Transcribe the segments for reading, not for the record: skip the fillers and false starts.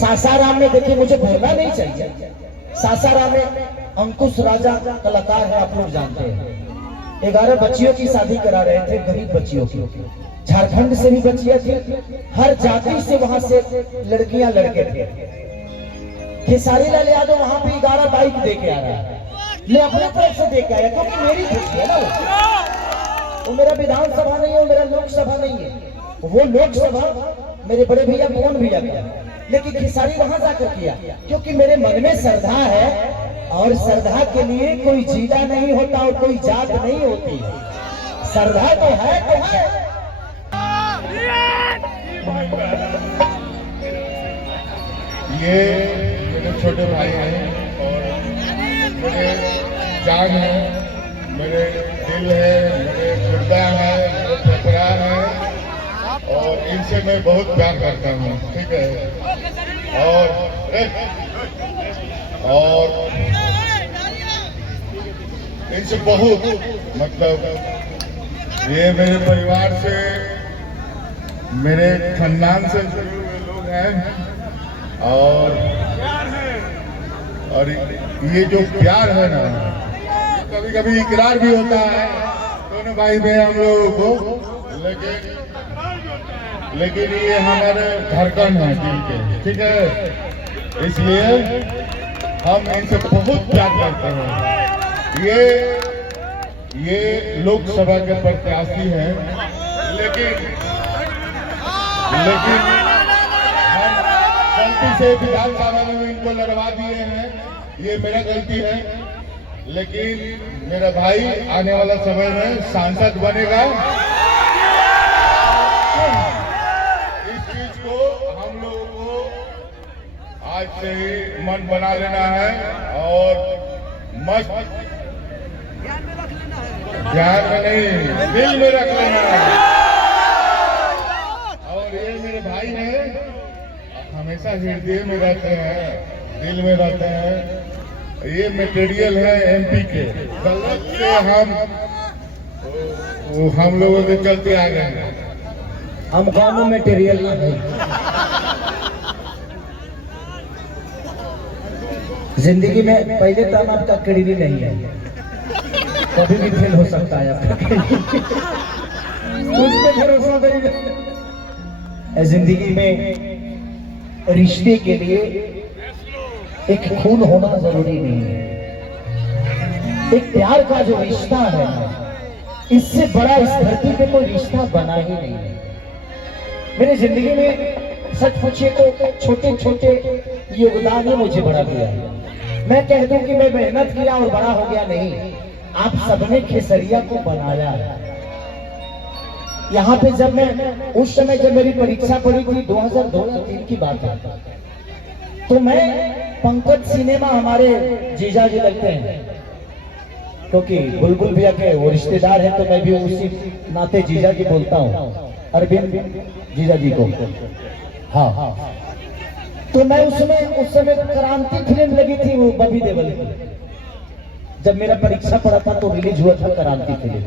सासाराम में देखिए, मुझे भूलना नहीं चाहिए, सासाराम में अंकुश राजा कलाकार है, आप लोग जानते हैं। 11 बच्चियों की शादी करा रहे थे, गरीब बच्चियों की। झारखंड से भी बच्चियां थी, हर जाति से वहां से लड़कियां लड़के थे। खेसारी लाल यादव वहां पे 11 बाइक दे के आ रहा है, मैं अपने तरफ से दे के आया, क्योंकि मेरी खुशी है ना वो मेरा विधानसभा नहीं है, वो मेरा लोकसभा नहीं है, वो लोकसभा मेरे बड़े भैया मोहन भैया का, लेकिन खेसारी वहां जाकर किया, क्योंकि मेरे मन में श्रद्धा है, और श्रद्धा के लिए कोई जिला नहीं होता और कोई जात नहीं होती, श्रद्धा तो है तो है। ये मेरे छोटे भाई हैं और मेरे जान है, मेरे दिल है, मेरे गुर्दा है, मेरे फेफड़ा है, और इनसे मैं बहुत प्यार करता हूँ, ठीक है। और इनसे बहुत मतलब, ये मेरे परिवार से, मेरे खानदान से जुड़े हुए लोग हैं, और ये जो प्यार है ना, कभी कभी इकरार भी होता है दोनों भाई में हम लोगों को, लेकिन ये हमारे धड़कन है दिल के, ठीक है, इसलिए हम इनसे बहुत प्यार करते हैं। ये लोकसभा के प्रत्याशी हैं, लेकिन हम गलती से विधानसभा में इनको लड़वा दिए हैं, ये मेरा गलती है, लेकिन मेरा भाई आने वाला समय में सांसद बनेगा। इस चीज को हम लोगों को आज से ही मन बना लेना है और मस्त ध्यान में नहीं, दिल में रख लेना है। और ये मेरे भाई हैं, हमेशा हृदय में रहते हैं, दिल में रहते हैं। ये मटेरियल है एमपी के, गलत से हम लोगों के चलते आ गए हैं। हम गाँव में मटेरियल नहीं, जिंदगी में पहले तो हम आपका करीबी नहीं है, कभी भी फेल हो सकता है आपका उसमें भरोसा नहीं। जिंदगी में रिश्ते के लिए एक खून होना जरूरी नहीं है, एक प्यार का जो रिश्ता है इससे बड़ा इस धरती पे कोई रिश्ता बना ही नहीं है। मेरी जिंदगी में सच पूछिए तो छोटे छोटे योगदान ही मुझे बड़ा दिया है। मैं कह दूं कि मैं मेहनत किया और बड़ा हो गया, नहीं, आप सबने खेसरिया को बनाया है। यहाँ पे जब मैं उस समय जब मेरी परीक्षा पड़ी थी 2002-03 की बात है, तो मैं पंकज सिनेमा हमारे जीजा जी लगते हैं, क्योंकि बुलबुल भैया के वो रिश्तेदार हैं, तो मैं भी उसी नाते जीजा जी बोलता हूँ, अरविंद जीजा जी को। हाँ, तो मैं उस समय क्रांति फिल्म लगी थी, वो बॉबी देओल की। जब मेरा परीक्षा पड़ा था तो रिलीज हुआ था क्रांति फिल्म।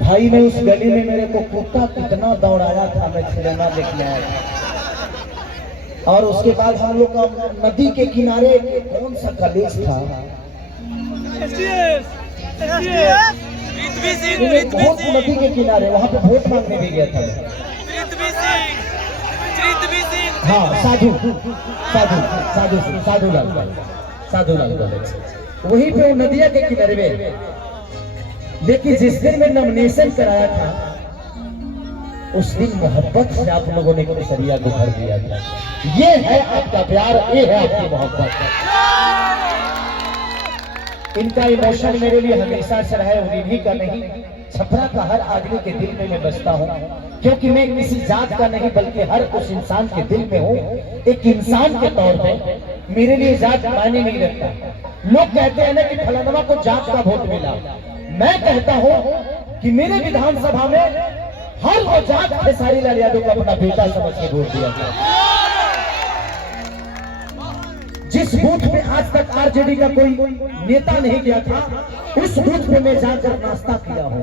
भाई मैं उस गली में मेरे को कुत्ता कितना दौड़ाया था, मैं सिनेमा देखने आया था। और उसके बाद हम लोग का नदी के किनारे कौन सा कॉलेज था, बहुत नदी के किनारे, वहां पे वोट मांगने भी गया था। हाँ, साधुलाल कॉलेज, वहीं पे नदिया के किनारे में। लेकिन जिस दिन मैं नॉमिनेशन कराया था, उस दिन मोहब्बत से आप लोगों ने खेसरिया को भर दिया था। ये है आपका प्यार, ये है आपकी मोहब्बत। इनका इमोशन मेरे लिए हमेशा से रहा है, उन्हीं का नहीं, छपरा का हर आदमी के दिल में मैं बसता हूँ, क्योंकि मैं किसी जात का नहीं बल्कि हर उस इंसान के दिल में हूँ। एक इंसान के तौर पे मेरे लिए जात मायने नहीं रखता। लोग कहते हैं ना कि फलाना को जात का वोट मिला, मैं कहता हूँ कि मेरे विधानसभा में हर वो जात खेसारी लाल यादव को अपना बेटा समझ के वोट दिया था। जिस बूथ में आज तक आरजेडी का कोई नेता नहीं गया था, उस बूथ पे मैं जाकर नाश्ता किया हूं।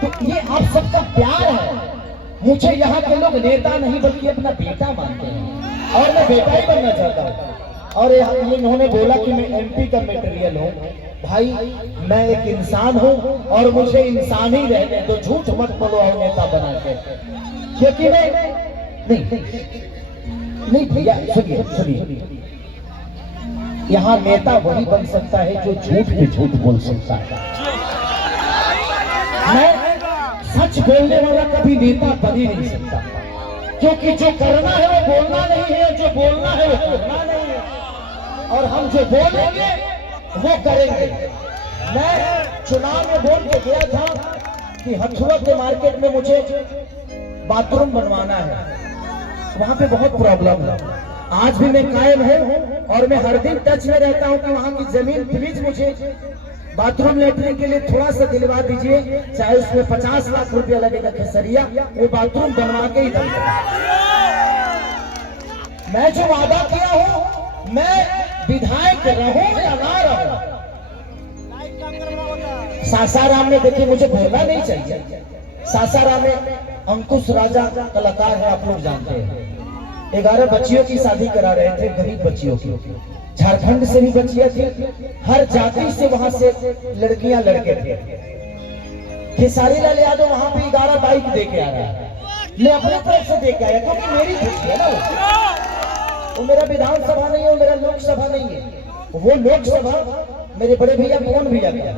तो ये आप सबका प्यार है, मुझे यहाँ के लोग नेता नहीं बल्कि अपना बेटा मानते हैं और मैं बेटा ही बनना चाहता हूँ। और इन्होंने बोला कि मैं एमपी का मटेरियल हूँ। भाई मैं एक इंसान हूँ और मुझे इंसान ही रहने दो, झूठ मत बोलो और नेता बना के, क्योंकि मैं नहीं भैया सुनिए, यहाँ नेता वही बन सकता है जो झूठ पे झूठ बोल सकता है। मैं सच बोलने वाला कभी नेता बन ही नहीं सकता, क्योंकि जो करना है वो बोलना नहीं है, जो बोलना है वो करना नहीं है, और हम जो बोलेंगे वो करेंगे। मैं चुनाव में बोल के गया था कि हथुआ के मार्केट में मुझे बाथरूम बनवाना है, वहां पे बहुत प्रॉब्लम है। आज भी मैं कायम हूँ और मैं हर दिन टच में रहता हूँ कि वहां की जमीन प्लीज मुझे बाथरूम लेटरिन के लिए थोड़ा सा दिलवा दीजिए, चाहे उसमें 50 लाख रुपया लगेगा खेसरिया, वो बाथरूम बनवा के ही दूंगा। मैं जो वादा किया हूँ, मैं विधायक रहूं या ना रहूं, सासाराम में देखिए मुझे बोलना नहीं चाहिए, सासाराम में अंकुश राजा कलाकार है, आप लोग जानते हैं। 11 बच्चियों की शादी करा रहे थे, गरीब बच्चियों की, झारखंड से भी बच्चियां थी, हर जाति से वहां से लड़कियां लड़के थे। खेसारी लाल यादव वहां पे 11 बाइक दे के आ रहा है, मैं अपने तरफ से दे के आया, क्योंकि मेरी खुशी है ना। वो मेरा विधानसभा नहीं है, वो मेरा लोकसभा नहीं है, वो लोकसभा मेरे बड़े भैया मोहन भैया का,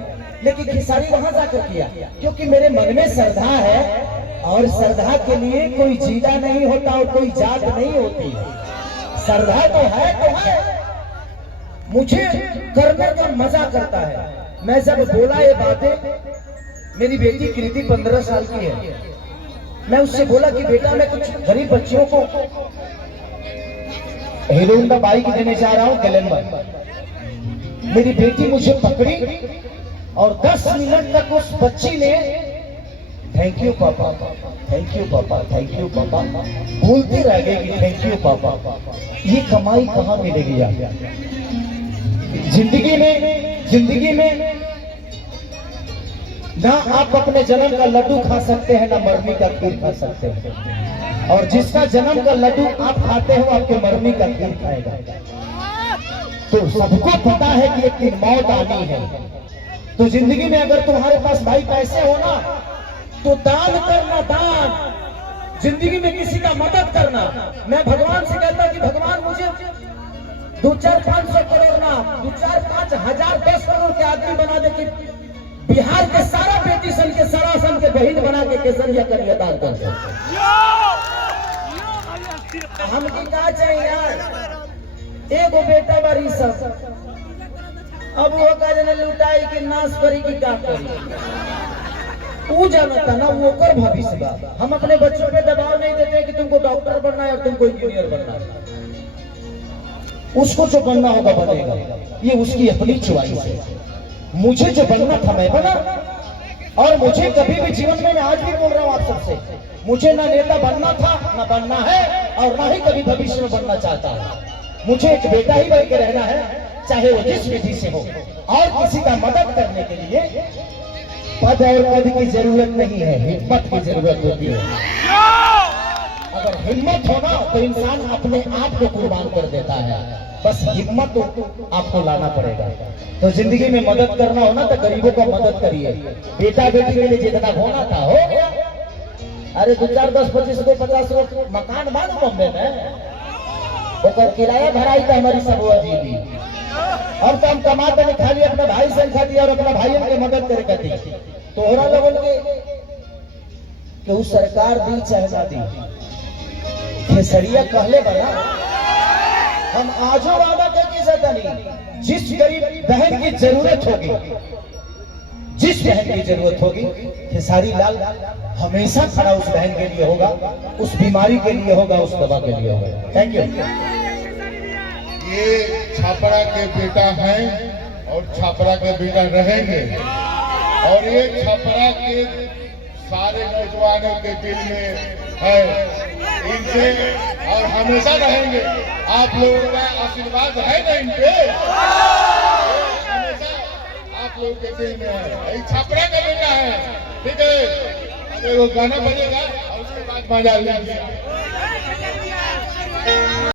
लेकिन खेसारी वहां जाकर किया क्योंकि मेरे मन में श्रद्धा है, और श्रद्धा के लिए कोई जिला नहीं होता और कोई जात नहीं होती। श्रद्धा तो है, मुझे करने का मजा करता है। मैं जब बोला ये बातें, मेरी बेटी कृति 15 साल की है, मैं उससे बोला कि बेटा मैं कुछ गरीब बच्चियों को हीरो होंडा बाइक देने जा रहा हूँ ग्लैमर। मेरी बेटी मुझे पकड़ी और 10 मिनट तक उस बच्ची ने थैंक यू पापा, थैंक यू पापा, थैंक यू पापा बोलती रह गई कि थैंक यू पापा। ये कमाई कहाँ मिलेगी यार? जिंदगी में ना आप अपने जन्म का लड्डू खा सकते हैं, ना मरनी का खीर खा सकते हैं, और जिसका जन्म का लड्डू आप खाते हो आपके मरनी का खीर खाएगा। तो सबको पता है कि एक दिन मौत आनी है। तो जिंदगी में अगर तुम्हारे पास भाई पैसे हो ना, तो दान करना, दान। जिंदगी में किसी का मदद करना। मैं भगवान से कहता कि भगवान मुझे 2-4-500 करोड़ ना, 2-4-5,000 10 करोड़ के आदमी बना दे कि बिहार के सारा बेटी सन के सरासन के बहन बना के केसरिया करिए दान कर दे। हमको क्या चाहिए यार? एगो बेटा बारी सब, अब वो कहने लुटाई कि नाश करी की क्या करी, वो जानता ना, वो कर भविष्य बा। हम अपने बच्चों पे दबाव नहीं देते कि तुमको डॉक्टर बनना है और तुमको इंजीनियर बनना है। उसको जो बनना होगा बनेगा, ये उसकी अपनी चॉइस है। मुझे जो बनना था मैं बना, और मुझे कभी भी जीवन में, मैं आज भी बोल रहा हूँ आप सबसे, मुझे ना नेता बनना था, ना बनना है, और ना ही कभी भविष्य में बनना चाहता हूँ। मुझे एक बेटा ही बन के रहना है, चाहे वो जिस विधि से हो, और किसी का मदद करने के लिए पद और पद की जरूरत नहीं है, हिम्मत की जरूरत होती है। अगर हिम्मत हो ना तो इंसान अपने आप को कुर्बान कर देता है, बस हिम्मत आपको लाना पड़ेगा। तो जिंदगी में मदद करना हो ना तो गरीबों का मदद करिए। बेटा बेटी के लिए जितना होना था हो गया। अरे 2-4, 10, 25 रुपये 50 रुपये मकान मानो बॉम्बे में, और किराया भराई था हमारी सब जी दी। अब तो हम कमाते नहीं, खाली अपना भाई से खाती और अपना भाइयों की मदद करे करती। तोहरा लोगन के उस सरकार दी चाहे ना दी, खेसरिया कहले बना, हम आजो वादा करके सकता नहीं। जिस गरीब बहन की जरूरत होगी, जिस बहन की जरूरत होगी, खेसारी लाल हमेशा खड़ा उस बहन के लिए होगा, उस बीमारी के लिए होगा, उस दवा के लिए होगा। Thank you. ये छापरा के बेटा हैं और छापरा के बेटा रहेंगे, और ये छापरा के सारे नौजवानों के दिल में है, इनसे और हमेशा रहेंगे। आप लोगों का आशीर्वाद है ना इन पे, हमेशा आप लोगों के दिल में है। छापरा का बेटा है, ठीक है। वो गाना बजेगा और बात मजा लीजिए